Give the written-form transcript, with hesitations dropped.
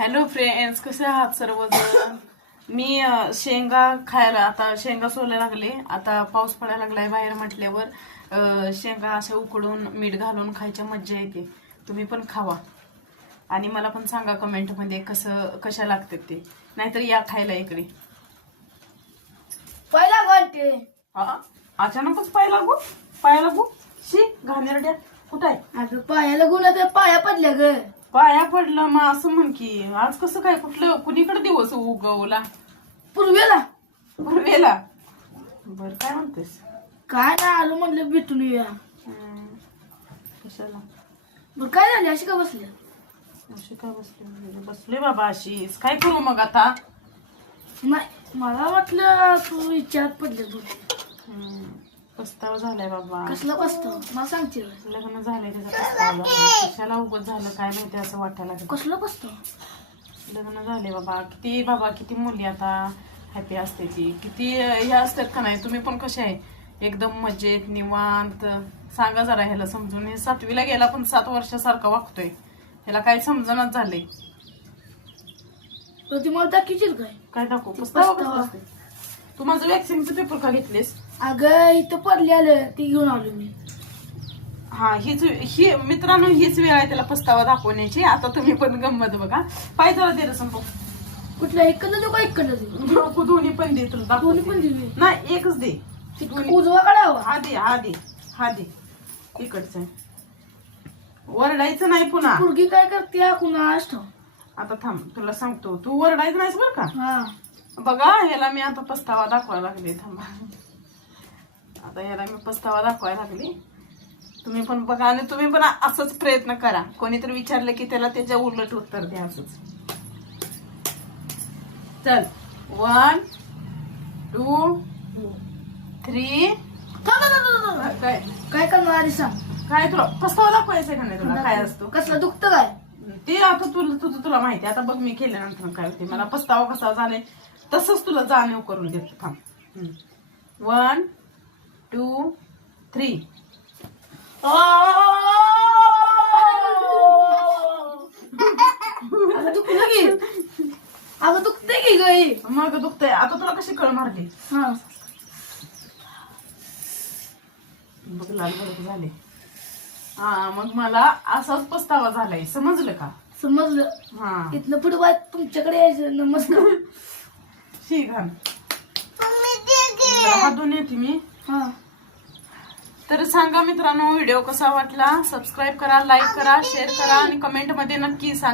Hello friends, कसे आहात सर्वजण. मी शेंगा खायला आता शेंगा सोलायला लागले. आता पाऊस पडायला लागलाय बाहेर म्हटल्यावर शेंगा अशा उकडून मीठ घालून खायची मज्जा येते. तुम्ही पण खावा आणि मला पण सांगा कमेंट मध्ये कशा लागतात ते. नाहीतर या खायला इकडे. पहिला घंटे अचानकच पाय लागू शी घाणेरड्या. कुठं आहे? अगं पायाला गुन्हा तर पाया पडल्या ग. पाया पडलं मग असं म्हण की. आज कसं काय कुठलं कुणीकडे दिवस उगवला? पूर्वेला पूर्वेला. बर, काय म्हणतेस? काय नाही आलो म्हटलं भेटून येऊया. कशाला? बरं काय झाले अशी का बसल्या? अशी काय बसले बाबा अशीच. काय करू मग आता? नाही मला वाटलं तू विचारात पडले तू. पस्तावा झालाय बाबा. कसला बसतो मला सांगते. लग्न झालंय त्याचा पस्तावा झालाय. कशाला उगत झालं काय माहिती असं वाटायला लागलं. कसला बसतो? लग्न झाले बाबा. किती मुली आता हॅपी असते ती. किती हे असतात का नाही. तुम्ही पण कसे आहे? एकदम मजेत निवांत. सांगा जरा ह्याला समजून. हे 7वीला गेला पण 7 वर्षासारखा वागतोय. ह्याला काही समजणच झालंय. ती मला दाखीशील काय दाखवू? पस्तावा असते. तू माझं वॅक्सिनचं पेपर का घेतलेस? अगं इथं पडले आलं ती घेऊन आलो मी. हा ही मित्रांनो हीच वेळ आहे त्याला पस्तावा दाखवण्याची. आता तुम्ही पण गंमत बघा. पाय जरा दे रसम. कुठल्या इकडनं देऊ का इकडनं देऊ? दोन्ही पण दे तुला दोन्ही दाखवते. पण दिली नाही एकच दे. उजवा काढावा. हा दे इकडचं. वरडायचं नाही पुन्हा. पुरगी काय करते कुणास ठाऊक. आता थांब तुला सांगतो. तू वरडायचं नाहीस बरं का. हा बघा ह्याला मी आता पस्तावा दाखवायला लागले. थांबा. आता ह्याला मी पस्तावा दाखवायला लागले. तुम्ही पण बघा आणि तुम्ही पण असंच प्रयत्न करा. कोणीतरी विचारलं की त्याला त्याच्या उलट उत्तर द्या असंच. चल 1 2 3. काय काय करणार आधी सांग. काय तुला पस्तावा दाखवायचंय का नाही? तुला काय असतो? कसलं दुखतं काय? ते आता तुला माहिती. आता बघ मी केल्यानंतर काय होते. मला पस्तावा कसा झालाय तसंच तुला जाणीव करून देतो. थांब. 1 2 3. अगं दुखते की गई. मग दुखतंय. आता तुला कशी कळ मारली? हा बघ लाल भडक झाले. हा मग मला असाच पस्तावा झालाय. समजलं का? समजलं. हा इथनं पुढे बाय तुमच्याकडे यायचं. नमस्कार. शी घाण. हातून येते मी. हा तर सांगा मित्रांनो व्हिडिओ कसा वाटला. सबस्क्राईब करा, लाईक करा, शेअर करा आणि कमेंट मध्ये नक्की सांगा.